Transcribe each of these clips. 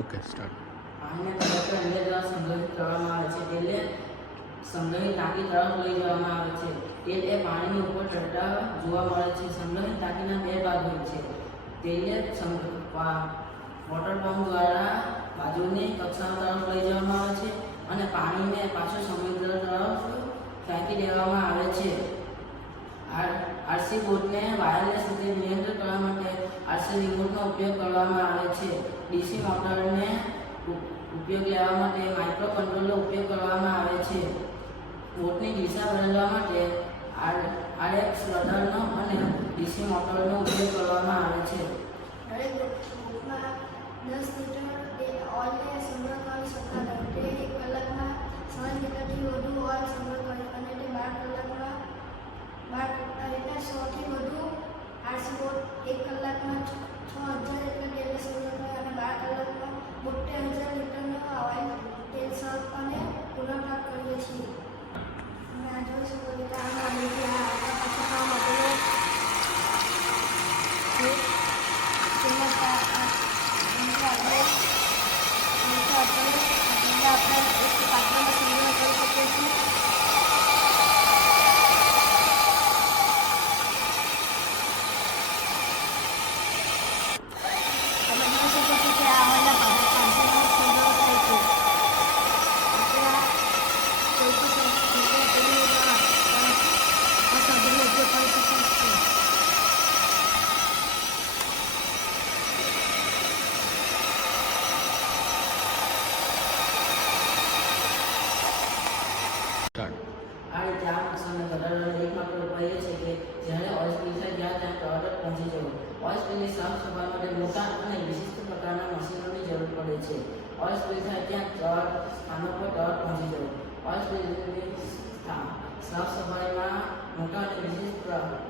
Okay start. પાણીને conductor અન્ય દ્વારા સંગ્રહિત કરવામાં આવે છે. તેલને સંગ્રહિત ટાંકી તરફ લઈ જવામાં આવે છે. તેલ એ પાણીની ઉપર તરતા જોવા મળે છે. સંગ્રહિત ટાંકીના બે ભાગ હોય છે. તેલને વોટર પંપ દ્વારા બાજુની કક્ષાઓ તરફ લઈ જવામાં આવે છે અને પાણીને પાછું સમુદ્ર તરફ ફેંકી દેવામાં આવે છે. આરસી બોટને વાયરલેસ રીતે નિયંત્રિત કરવા માટે આરસી રિમોટનો ઉપયોગ કરવામાં આવે છે. ડીસી મોટરને ઉપયોગ લેવા માટે માઇક્રો કંટ્રોલરનો ઉપયોગ કરવામાં આવે છે. બોટની દિશા બદલવા માટે આરએક્સ રડારનો અને ડીસી મોટરનો ઉપયોગ કરવામાં આવે છે. દરેક બોટમાં 10 લિટર ઓઇલને સંગ્રહ કરી શકાય. તે 1 કલાકમાં 7 લિટરથી વધુ ઓઇલ સંગ્રહ કરે અને તે 12 કલાકમાં 100થી વધુ આરસી બોટ 1 કલાકમાં 6000 લિટર તેલ સંગ્રહ કરે અને 12 કલાકમાં 72000 લિટરનો ઓઇલ તેલ સર્વ અને પુનઃપ્રાપ્ત કરીએ છીએ. અમે આ જોઈ શકો છો કે આ માહિતી પાછું કામ આપેલો છે. તેમાં આપણે એક પાત્રમાં સંગ્રહ કરી શકીએ છીએ. તમે જોઈ શકો છો કે આ ઓઇલના પાત્રમાં સંગ્રહ થાય છે. કોઈપણ સાધનનો ઉપયોગ કરી શકીએ છીએ. સ્ટાર્ટ. આ રીતે આ મશીનને ઘટાડવાનો એકમાત્ર ઉપાય એ છે કે જ્યારે ઓઇલ સ્પિલ થાય ત્યાં તરત જ પહોંચી જવું. ઓઇલ સ્પિલની સાફ સફાઈ માટે મોટા અને વિશિષ્ટ પ્રકારના મશીનોની જરૂર પડે છે. ઓઇલ સ્પિલ થાય ત્યાં તરત સ્થાનો પર તરત પહોંચી જવું. ઓઇલ સ્પિલની સાફ સફાઈમાં મોટા અને વિશિષ્ટ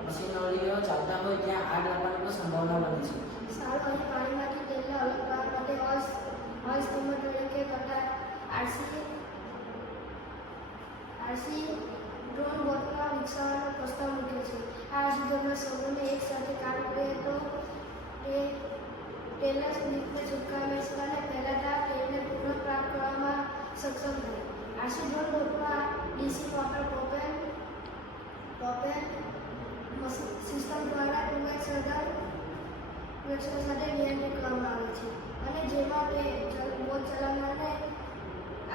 મશીનરીઓ ચાલતા હોય ત્યાં આગ લાગવાની પણ સંભાવના બને છે. સારું અને પાણીમાંથી તેલને અલગ કરવા માટે ઓઇલ સ્ટીમર તરીકે કરતા આરસી ડ્રોન બોટમાં વિકસાવવાનો પ્રસ્તાવ મૂક્યો છે. આ આરસી ડ્રોનમાં સૌને એક સાથે કામ કરે તો તે તેલના સ્લિપને છુટકાવી શકે અને ફેલાતા તેલને પુનઃપ્રાપ્ત કરવામાં સક્ષમ થાય. આરસી ડ્રોન બોટમાં ડીસી મોટર પ્રોપેન સિસ્ટમ દ્વારા 2x રડાર સાથે નિયંત્રિત કરવામાં આવે છે અને જેમાં તે બોટ ચલાવનારને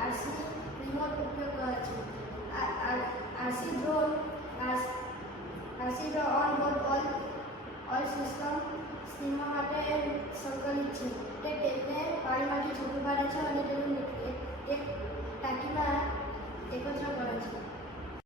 આરસી રિમોટ ઉપયોગ કરે છે. RC drone on-board oil system steamer માટે સંકલિત છે. તે તેલને પાણીમાંથી છૂટું પાડે છે અને તેને